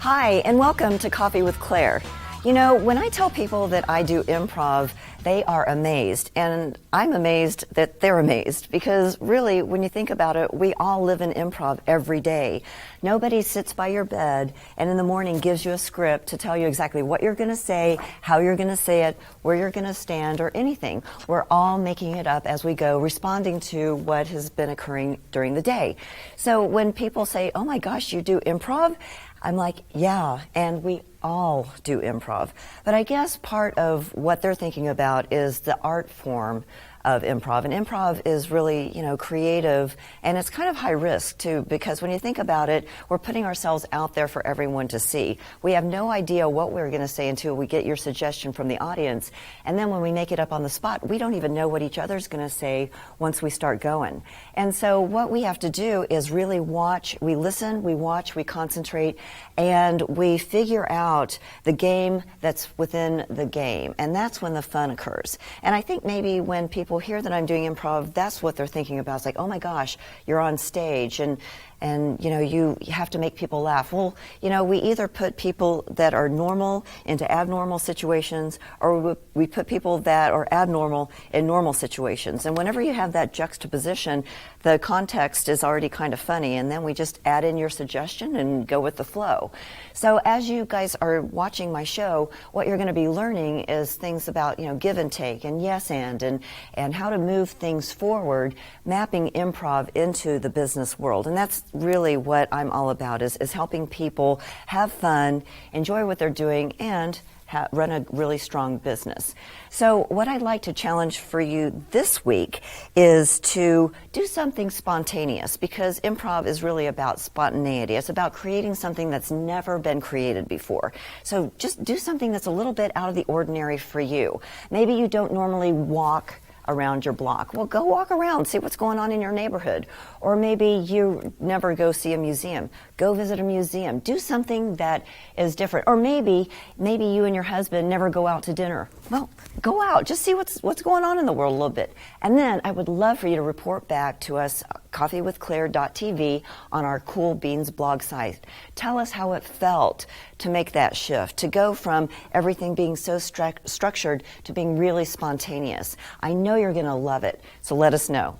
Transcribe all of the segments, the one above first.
Hi, and welcome to Coffee with Claire. You know, when I tell people that I do improv, they are amazed, and I'm amazed that they're amazed, because really, when you think about it, we all live in improv every day. Nobody sits by your bed and in the morning gives you a script to tell you exactly what you're going to say, how you're going to say it, where you're going to stand, or anything. We're all making it up as we go, responding to what has been occurring during the day. So when people say, "Oh my gosh, you do improv?" I'm like, yeah, and we all do improv. But I guess part of what they're thinking about is the art form of improv. And improv is really, creative, and it's kind of high risk too, because when you think about it, we're putting ourselves out there for everyone to see. We have no idea what we're going to say until we get your suggestion from the audience. And then when we make it up on the spot, we don't even know what each other's going to say once we start going. And so what we have to do is really watch, we listen, we watch, we concentrate, and we figure out the game that's within the game. And that's when the fun occurs. And I think maybe when people hear that I'm doing improv, that's what they're thinking about. It's like, oh my gosh, you're on stage, and you have to make people laugh. Well, we either put people that are normal into abnormal situations, or we put people that are abnormal in normal situations. And whenever you have that juxtaposition, the context is already kind of funny, and then we just add in your suggestion and go with the flow. So as you guys are watching my show, what you're going to be learning is things about, give and take, and yes and how to move things forward, mapping improv into the business world. And that's really what I'm all about, is helping people have fun, enjoy what they're doing, and run a really strong business. So what I'd like to challenge for you this week is to do something spontaneous, because improv is really about spontaneity. It's about creating something that's never been created before. So just do something that's a little bit out of the ordinary for you. Maybe you don't normally walk around your block. Well, go walk around, see what's going on in your neighborhood. Or maybe you never go see a museum. Go visit a museum. Do something that is different. Or maybe you and your husband never go out to dinner. Well, go out. Just see what's going on in the world a little bit. And then I would love for you to report back to us, coffeewithclaire.tv, on our Cool Beans blog site. Tell us how it felt to make that shift, to go from everything being so structured to being really spontaneous. I know you're going to love it, so let us know.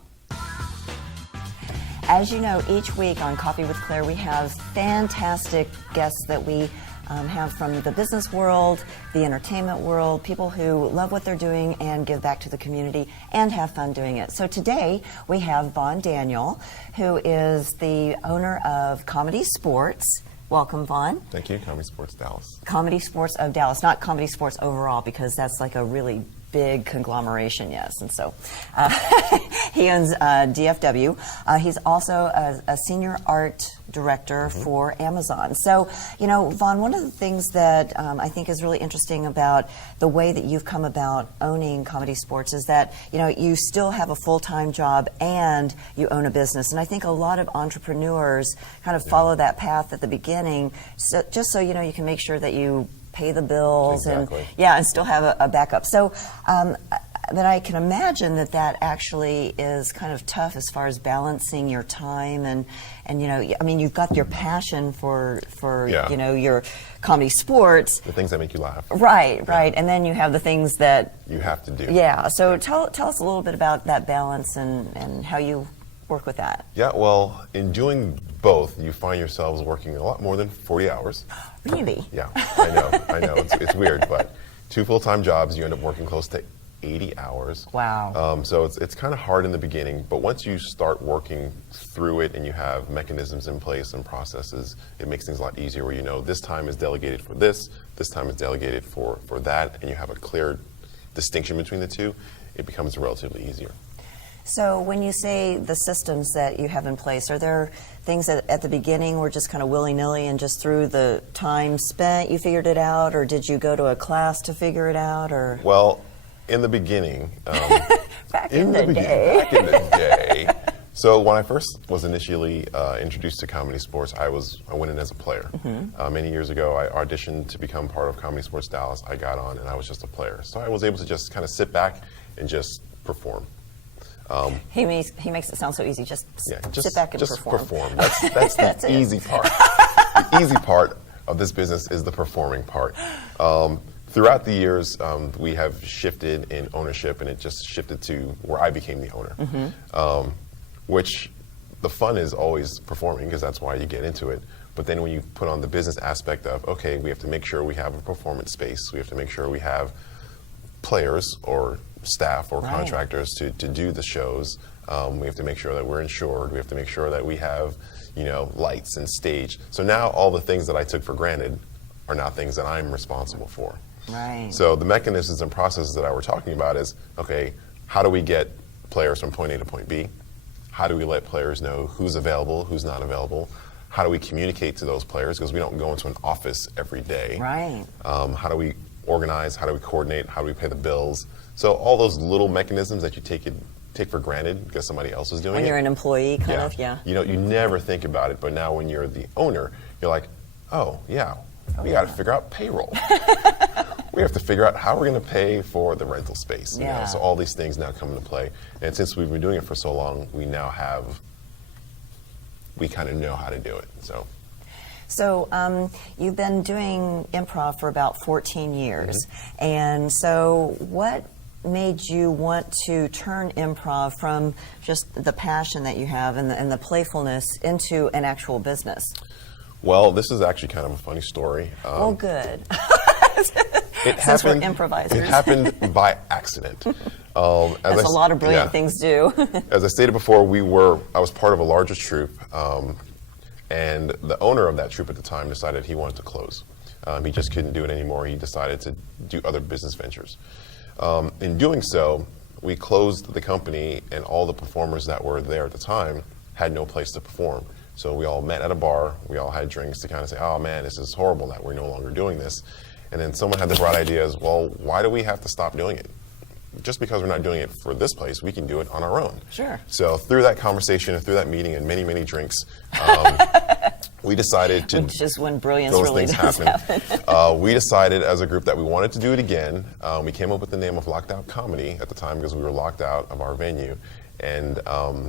As you know, each week on Coffee with Claire, we have fantastic guests that we have from the business world, the entertainment world, people who love what they're doing and give back to the community and have fun doing it. So today we have Vaughn Daniel, who is the owner of Comedy Sports. Welcome, Vaughn. Thank you. Comedy Sports Dallas. Comedy Sports of Dallas, not Comedy Sports overall, because that's like a really big conglomeration, yes. And so he owns DFW. He's also a senior art director for Amazon. So, Vaughn, one of the things that I think is really interesting about the way that you've come about owning Comedy Sports is that, you still have a full-time job and you own a business. And I think a lot of entrepreneurs kind of follow that path at the beginning, so, just so, you can make sure that you pay the bills and still have a backup. So, but I can imagine that actually is kind of tough as far as balancing your time and you've got your passion for your Comedy Sports. The things that make you laugh. Right. And then you have the things that you have to do. Yeah. So tell us a little bit about that balance and how you work with that. Yeah, well, in doing both, you find yourselves working a lot more than 40 hours. Really? Yeah, I know. It's weird, but 2 full-time jobs, you end up working close to 80 hours. Wow. So it's kind of hard in the beginning, but once you start working through it and you have mechanisms in place and processes, it makes things a lot easier where this time is delegated for this time is delegated for that, and you have a clear distinction between the two, it becomes relatively easier. So when you say the systems that you have in place, are there things that at the beginning were just kind of willy-nilly and just through the time spent you figured it out, or did you go to a class to figure it out? Or Well, in the beginning, back in the day. So when I first was initially introduced to Comedy Sports, I went in as a player. Many years ago, I auditioned to become part of Comedy Sports Dallas. I got on and I was just a player. So I was able to just kind of sit back and just perform. He makes it sound so easy. Just sit back and perform. That's the easy part. The easy part of this business is the performing part. Throughout the years, we have shifted in ownership, and it just shifted to where I became the owner, which the fun is always performing because that's why you get into it. But then when you put on the business aspect of, okay, we have to make sure we have a performance space, we have to make sure we have players or staff or contractors to do the shows. We have to make sure that we're insured. We have to make sure that we have, lights and stage. So now all the things that I took for granted are now things that I'm responsible for. Right. So the mechanisms and processes that I were talking about is, okay, how do we get players from point A to point B? How do we let players know who's available, who's not available? How do we communicate to those players? Because we don't go into an office every day. Right. How do we organize? How do we coordinate? How do we pay the bills? So all those little mechanisms that you take for granted because somebody else is doing it. When you're an employee, kind of, yeah. You never think about it, but now when you're the owner, you're like, oh yeah, we got to figure out payroll. We have to figure out how we're going to pay for the rental space. Yeah. So all these things now come into play. And since we've been doing it for so long, we kind of know how to do it. So you've been doing improv for about 14 years. And so what made you want to turn improv from just the passion that you have and the playfulness into an actual business? Well, this is actually kind of a funny story. Well, good. Since we're improvisers. It happened by accident. As a lot of brilliant things do. As I stated before, I was part of a larger troupe, and the owner of that troupe at the time decided he wanted to close. He just couldn't do it anymore. He decided to do other business ventures. In doing so, we closed the company, and all the performers that were there at the time had no place to perform. So we all met at a bar. We all had drinks to kind of say, oh man, this is horrible that we're no longer doing this. And then someone had the bright ideas, well, why do we have to stop doing it? Just because we're not doing it for this place, we can do it on our own. Sure. So through that conversation and through that meeting and many, many drinks, we decided to... Which is when brilliance those really things does happen. We decided as a group that we wanted to do it again. We came up with the name of Locked Out Comedy at the time because we were locked out of our venue. And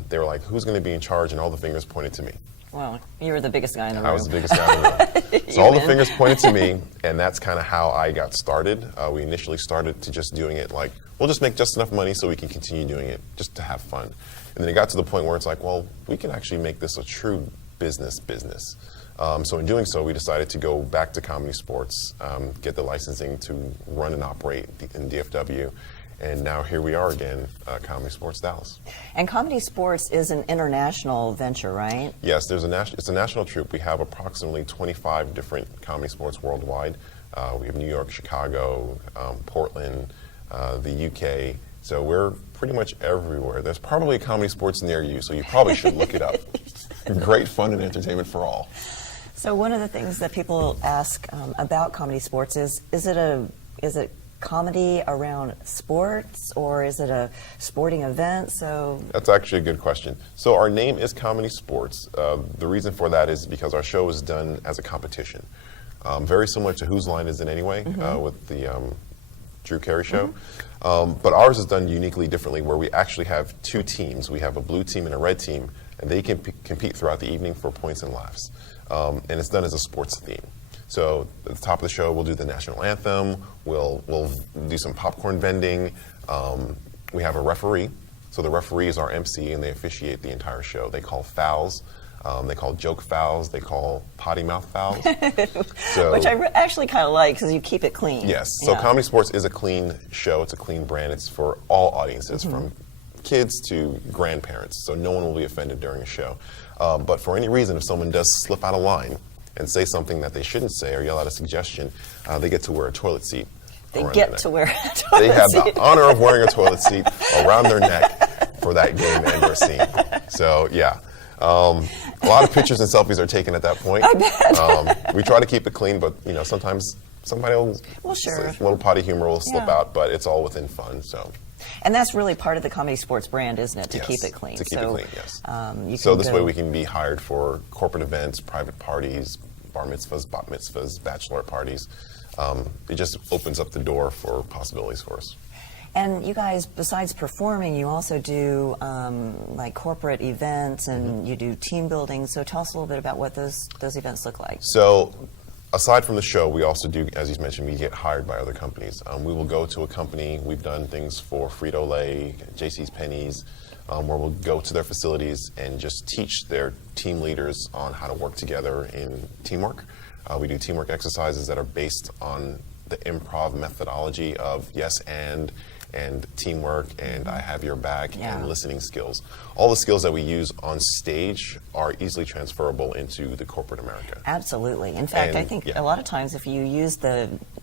they were like, who's going to be in charge? And all the fingers pointed to me. Well, you were the biggest guy in the room. I was the biggest guy in the room. So all the fingers pointed to me, and that's kind of how I got started. We initially started to just doing it like, we'll just make just enough money so we can continue doing it, just to have fun. And then it got to the point where it's like, well, we can actually make this a true business. So in doing so, we decided to go back to Comedy Sports, get the licensing to run and operate in DFW. And now here we are again, Comedy Sports Dallas. And Comedy Sports is an international venture, right? Yes, it's a national troupe. We have approximately 25 different Comedy Sports worldwide. We have New York, Chicago, Portland, the UK. So we're pretty much everywhere. There's probably a Comedy Sports near you, so you probably should look it up. Great fun and entertainment for all. So one of the things that people ask about Comedy Sports is it comedy around sports, or is it a sporting event? So that's actually a good question. So our name is Comedy Sports. The reason for that is because our show is done as a competition, very similar to Whose Line Is It Anyway, with the Drew Carey show. But ours is done uniquely differently, where we actually have two teams. We have a blue team and a red team, and they can compete throughout the evening for points and laughs. And it's done as a sports theme. So at the top of the show, we'll do the national anthem. We'll do some popcorn vending. We have a referee. So the referee is our MC, and they officiate the entire show. They call fouls. They call joke fouls. They call potty mouth fouls. Which I actually kind of like because you keep it clean. Yes. So Comedy Sports is a clean show. It's a clean brand. It's for all audiences, from kids to grandparents. So no one will be offended during a show. But for any reason, if someone does slip out of line and say something that they shouldn't say or yell out a suggestion, they get to wear a toilet seat. They get to wear a toilet seat. They have the honor of wearing a toilet seat around their neck for that game and or scene. So yeah, a lot of pictures and selfies are taken at that point. I bet. We try to keep it clean, but sometimes somebody will, sure, a little potty humor will slip out, but it's all within fun. So. And that's really part of the Comedy Sports brand, isn't it? To Yes, keep it clean. To keep it clean, yes. So this way we can be hired for corporate events, private parties, bar mitzvahs, bat mitzvahs, bachelor parties. It just opens up the door for possibilities for us. And you guys, besides performing, you also do like corporate events, and you do team building. So tell us a little bit about what those events look like. So aside from the show, we also do, as you mentioned, we get hired by other companies. We will go to a company. We've done things for Frito-Lay, J.C. Penney's, where we'll go to their facilities and just teach their team leaders on how to work together in teamwork. We do teamwork exercises that are based on the improv methodology of yes and teamwork and I have your back and listening skills. All the skills that we use on stage are easily transferable into the corporate America. Absolutely. In fact, And, I think yeah. a lot of times if you use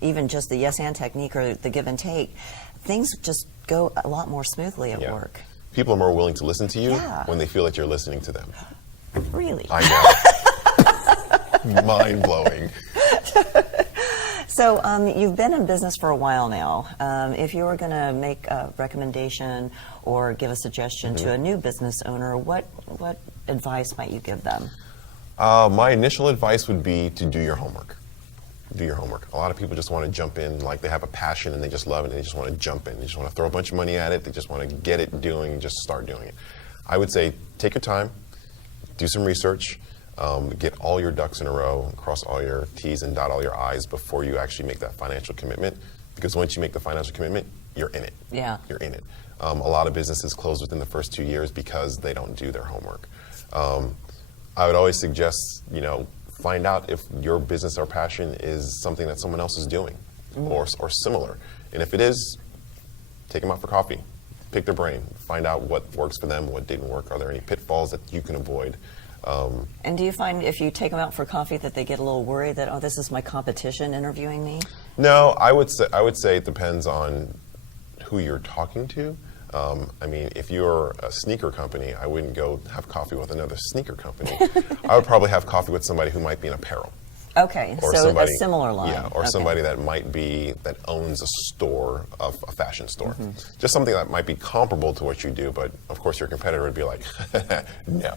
even just the yes and technique or the give and take, things just go a lot more smoothly at Yeah. work. People are more willing to listen to you Yeah. when they feel that you're listening to them. Really. I know. Mind blowing. So you've been in business for a while now. If you were going to make a recommendation or give a suggestion to a new business owner, what advice might you give them? My initial advice would be to do your homework. Do your homework. A lot of people just want to jump in, like they have a passion and they just love it and they just want to jump in. They just want to throw a bunch of money at it. They just want to get it doing and just start doing it. I would say take your time, do some research, get all your ducks in a row, cross all your T's and dot all your I's before you actually make that financial commitment. Because once you make the financial commitment, you're in it. Yeah. You're in it. A lot of businesses close within the first 2 years because they don't do their homework. I would always suggest, find out if your business or passion is something that someone else is doing or similar. And if it is, take them out for coffee. Pick their brain. Find out what works for them, what didn't work. Are there any pitfalls that you can avoid? And do you find if you take them out for coffee that they get a little worried that, oh, this is my competition interviewing me? No, I would say it depends on who you're talking to. If you're a sneaker company, I wouldn't go have coffee with another sneaker company. I would probably have coffee with somebody who might be in apparel. Okay, Or so somebody, a similar line. Yeah, or Okay. somebody that owns a store, a fashion store. Just something that might be comparable to what you do, but of course your competitor would be like, no,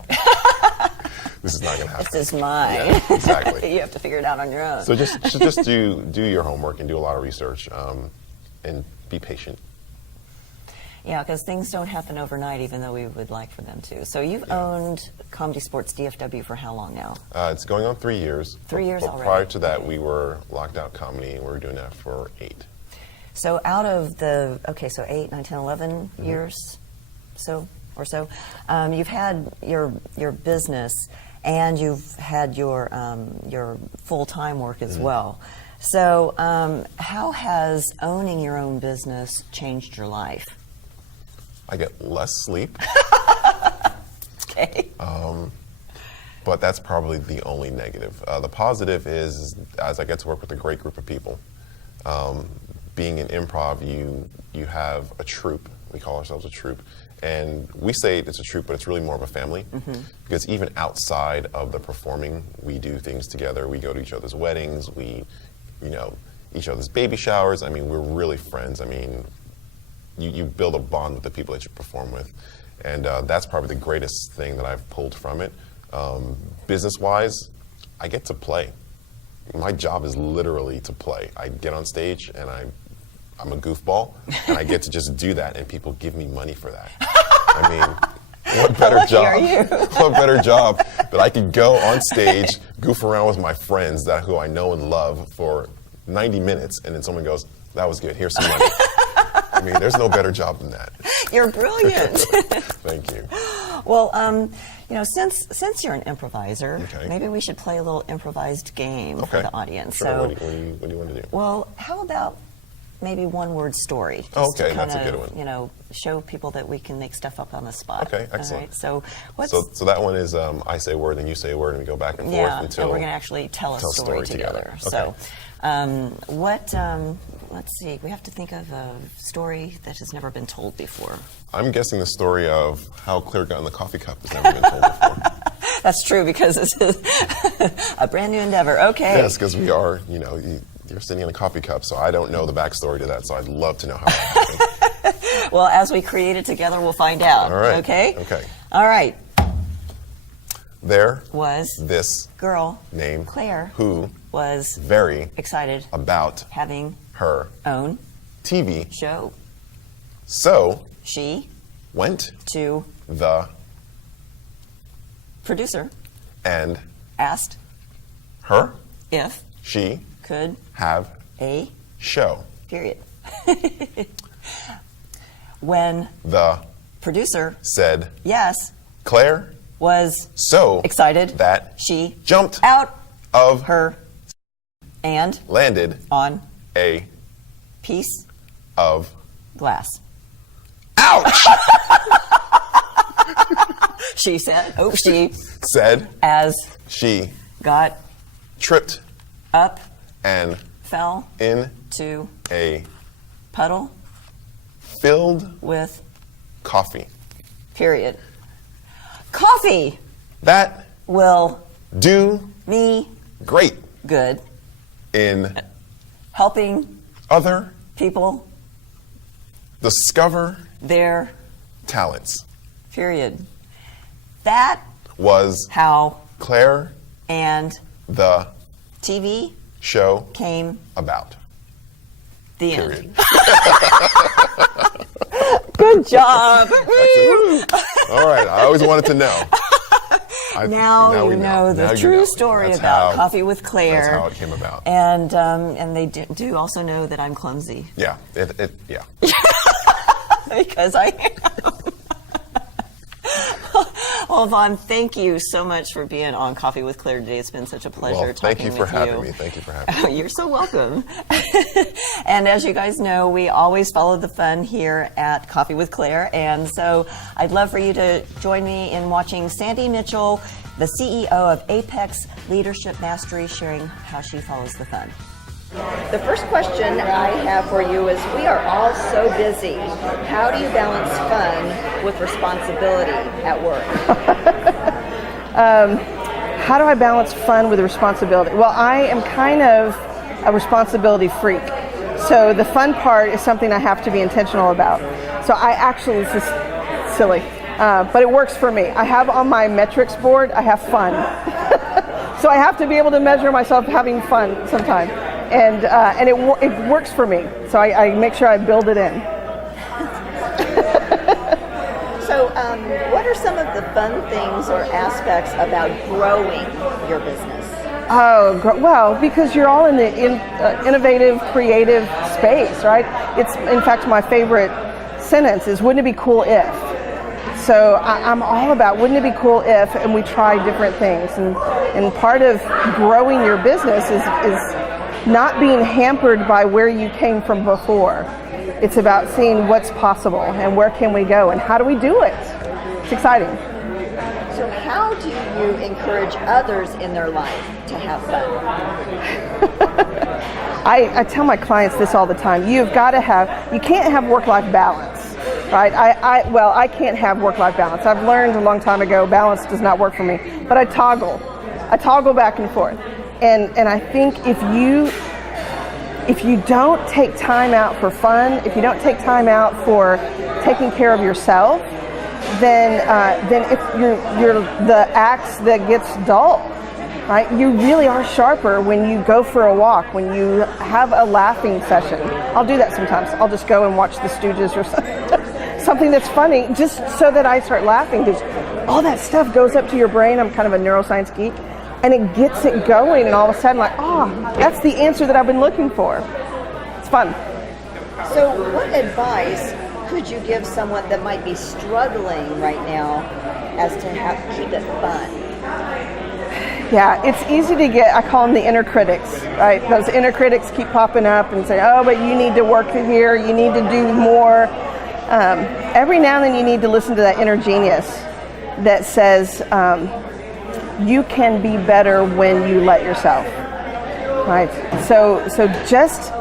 this is not going to happen. This is mine. Yeah, exactly. You have to figure it out on your own. So just do your homework and do a lot of research and be patient. Yeah, because things don't happen overnight, even though we would like for them to. So you've owned Comedy Sports DFW for how long now? It's going on 3 years. 3 years but already. Prior to that, we were Locked Out Comedy, and we were doing that for 8. So out of the, 8, 9, 10, 11 Mm-hmm. years so, you've had your business and you've had your full-time work as Mm-hmm. well. So how has owning your own business changed your life? I get less sleep, Okay. but that's probably the only negative. The positive is as I get to work with a great group of people. Being in improv, you have a troupe. We call ourselves a troupe. And we say it's a troupe, but it's really more of a family. Because even outside of the performing, we do things together. We go to each other's weddings. We, each other's baby showers. We're really friends. You build a bond with the people that you perform with. And that's probably the greatest thing that I've pulled from it. Business-wise, I get to play. My job is literally to play. I get on stage and I'm a goofball, and I get to just do that, and people give me money for that. What better lucky job? are you? What better job that I could go on stage, goof around with my friends who I know and love for 90 minutes, and then someone goes, "That was good. Here's some money." There's no better job than that. You're brilliant. Thank you. Well, since you're an improviser, Okay. maybe we should play a little improvised game for Okay. the audience. Sure. So, What do you want to do? well, how about maybe one-word story? Oh, Just to okay, that's a kinda, good one. Show people that we can make stuff up on the spot. Okay, All excellent. right, so what's So that one is I say a word and you say a word and we go back and forth yeah, until and we're going to actually tell a tell a story story together. together. So, let's see. We have to think of a story that has never been told before. I'm guessing the story of how Claire got in the coffee cup has never been told before. That's true because this is a brand new endeavor. Okay. Yes, because we are, you're sitting in a coffee cup, so I don't know the backstory to that, so I'd love to know how that happened. Well, as we create it together, we'll find out. All right. Okay? Okay. All right. There Was this girl name Claire who was very excited about having her own TV, show. so She went to the producer and asked her if she could have a show. period. When The producer said yes Claire was so excited that she jumped out of her and landed on a piece of glass. ouch She said, oh, she said as she got tripped up, and fell in to a puddle filled with coffee. period. Coffee That will do me great good in helping other people discover their talents. period. That Was how Claire and the TV show came about? the Period. end. Good job. All right, I always wanted to know. Now we you know the Now you true know. story That's about how- Coffee with Claire. That's how it came about. And they do also know that I'm clumsy Yeah, yeah. because I am. Well, Vaughn, thank you so much for being on Coffee with Claire today. It's been such a pleasure Well, talking thank you with for having me. Thank you for having me. You're so welcome. And as you guys know, we always follow the fun here at Coffee with Claire. And so I'd love for you to join me in watching Sandy Mitchell, the CEO of Apex Leadership Mastery, sharing how she follows the fun. The first question I have for you is, we are all so busy. How do you balance fun with responsibility at work? How do I balance fun with responsibility? Well, I am kind of a responsibility freak. So the fun part is something I have to be intentional about. So I actually, this is silly, but it works for me. I have on my metrics board, I have fun. So I have to be able to measure myself having fun sometime. And it works for me. So I make sure I build it in. So what are some of the fun things or aspects about growing your business? Well, because you're all in the innovative, creative space, right? It's, in fact, my favorite sentence is, wouldn't it be cool if? So I'm all about, wouldn't it be cool if, and we try different things. And part of growing your business is not being hampered by where you came from before. It's about seeing what's possible and where can we go and how do we do it. It's exciting. So how do you encourage others in their life to have fun? I tell my clients this all the time. You can't have work-life balance, right? I can't have work-life balance. I've learned a long time ago, balance does not work for me, but I toggle back and forth. And I think if you don't take time out for fun, if you don't take time out for taking care of yourself, then if you're the axe that gets dull, right? You really are sharper when you go for a walk, when you have a laughing session. I'll do that sometimes. I'll just go and watch the Stooges or something that's funny, just so that I start laughing, because all that stuff goes up to your brain. I'm kind of a neuroscience geek. And it gets it going, and all of a sudden, like, that's the answer that I've been looking for. It's fun. So what advice could you give someone that might be struggling right now as to keep it fun? Yeah, it's easy to get, I call them the inner critics, right? Those inner critics keep popping up and say, oh, but you need to work here, you need to do more. Every now and then you need to listen to that inner genius that says, you can be better when you let yourself, right? So just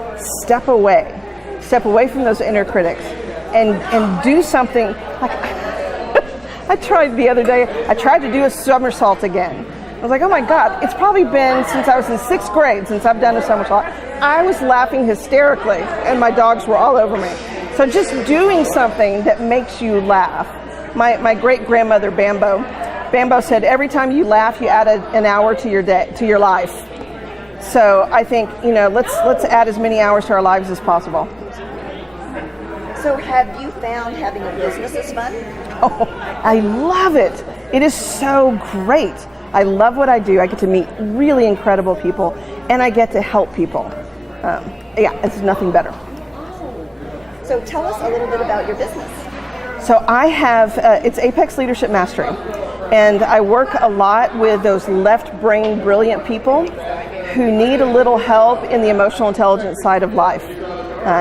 step away from those inner critics and do something. Like I tried the other day, I tried to do a somersault again. I was like, oh my God, it's probably been since I was in 6th grade since I've done a somersault. I was laughing hysterically and my dogs were all over me. So just doing something that makes you laugh. My great grandmother Bambo said, every time you laugh, you add an hour to your day, to your life. So I think, let's add as many hours to our lives as possible. So have you found having a business is fun? Oh, I love it. It is so great. I love what I do. I get to meet really incredible people. and I get to help people. Yeah, it's nothing better. So tell us a little bit about your business. So I have, it's Apex Leadership Mastery, and I work a lot with those left-brain brilliant people who need a little help in the emotional intelligence side of life.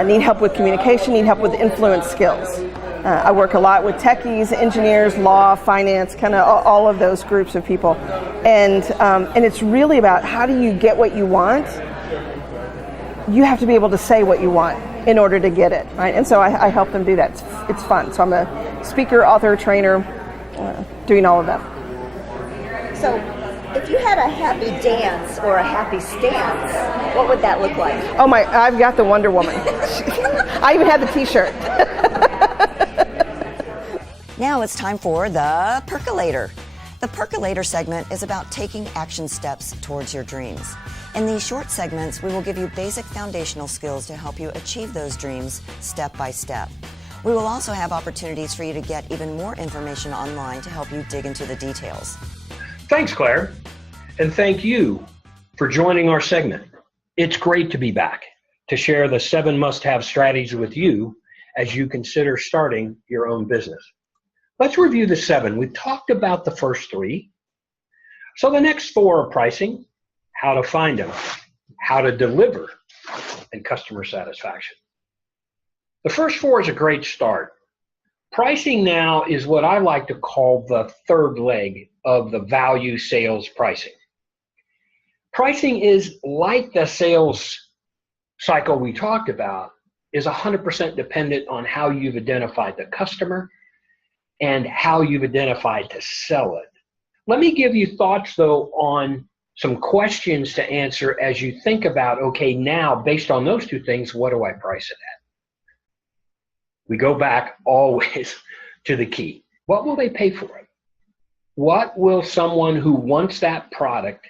Need help with communication, need help with influence skills. I work a lot with techies, engineers, law, finance, kind of all of those groups of people. And it's really about how do you get what you want? You have to be able to say what you want in order to get it, right? And so I help them do that. It's fun. So I'm a speaker, author, trainer, doing all of that. So if you had a happy dance or a happy stance, what would that look like? Oh my, I've got the Wonder Woman. I even have the t-shirt. Now it's time for the Percolator. The Percolator segment is about taking action steps towards your dreams. In these short segments, we will give you basic foundational skills to help you achieve those dreams step by step. We will also have opportunities for you to get even more information online to help you dig into the details. Thanks, Claire. And thank you for joining our segment. It's great to be back to share the 7 must-have strategies with you as you consider starting your own business. Let's review the 7. We've talked about the first 3. So the next 4 are pricing, how to find them, how to deliver, and customer satisfaction. The first 4 is a great start. Pricing now is what I like to call the third leg of the value sales pricing. Pricing is like the sales cycle we talked about, is 100% dependent on how you've identified the customer and how you've identified to sell it. Let me give you thoughts, though, on some questions to answer as you think about, okay, now, based on those 2 things, what do I price it at? We go back always to the key. What will they pay for it? What will someone who wants that product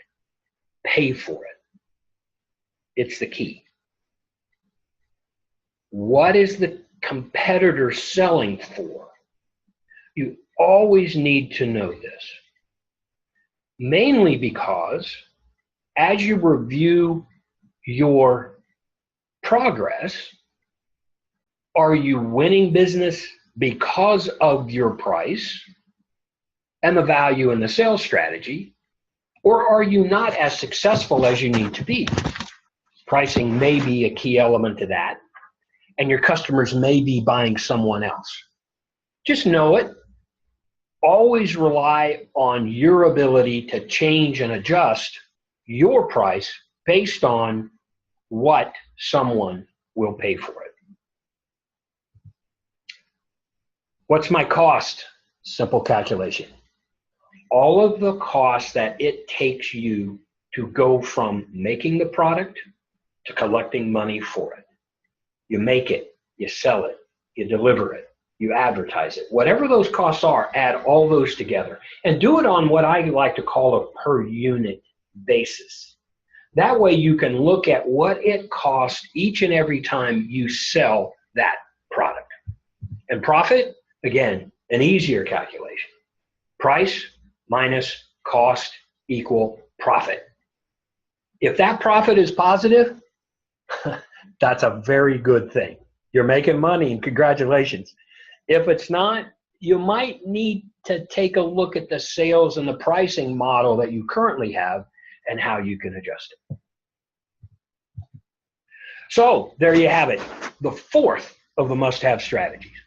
pay for it? It's the key. What is the competitor selling for? You always need to know this. Mainly because as you review your progress, are you winning business because of your price and the value in the sales strategy, or are you not as successful as you need to be? Pricing may be a key element to that, and your customers may be buying someone else. Just know it. Always rely on your ability to change and adjust your price based on what someone will pay for it. What's my cost? Simple calculation. All of the costs that it takes you to go from making the product to collecting money for it. You make it, you sell it, you deliver it, you advertise it. Whatever those costs are, add all those together and do it on what I like to call a per unit basis. That way you can look at what it costs each and every time you sell that product. And profit, again, an easier calculation. Price minus cost equal profit. If that profit is positive, that's a very good thing. You're making money, and congratulations. If it's not, you might need to take a look at the sales and the pricing model that you currently have and how you can adjust it. So there you have it, the 4th of the must-have strategies.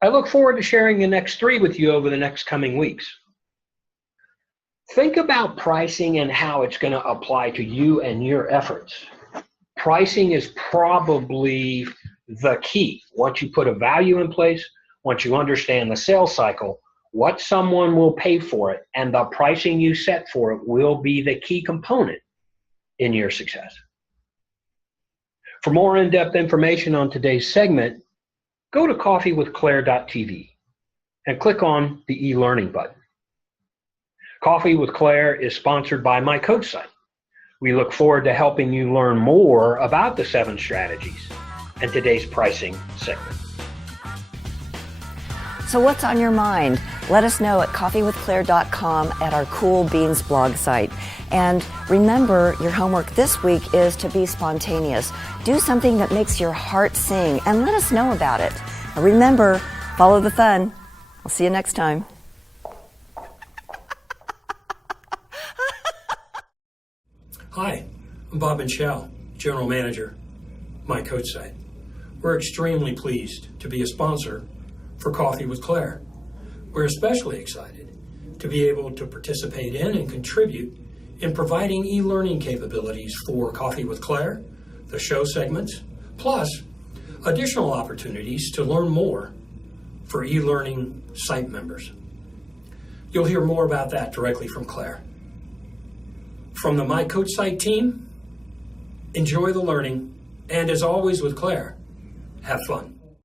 I look forward to sharing the next 3 with you over the next coming weeks. Think about pricing and how it's going to apply to you and your efforts. Pricing is probably the key. Once you put a value in place, once you understand the sales cycle, what someone will pay for it and the pricing you set for it will be the key component in your success. For more in-depth information on today's segment, go to coffeewithclaire.tv and click on the e-learning button. Coffee with Claire is sponsored by my coach site. We look forward to helping you learn more about the 7 strategies and today's pricing segment. So what's on your mind? let us know at coffeewithclaire.com at our Cool Beans blog site. And remember, your homework this week is to be spontaneous. Do something that makes your heart sing and let us know about it. And remember, follow the fun. I'll see you next time. Hi, I'm Bob Michelle, General Manager, My Coach Site. We're extremely pleased to be a sponsor for Coffee with Claire. We're especially excited to be able to participate in and contribute in providing e-learning capabilities for Coffee with Claire, the show segments, plus additional opportunities to learn more for e-learning site members. You'll hear more about that directly from Claire. From the My Coach Site team, enjoy the learning, and as always with Claire, have fun.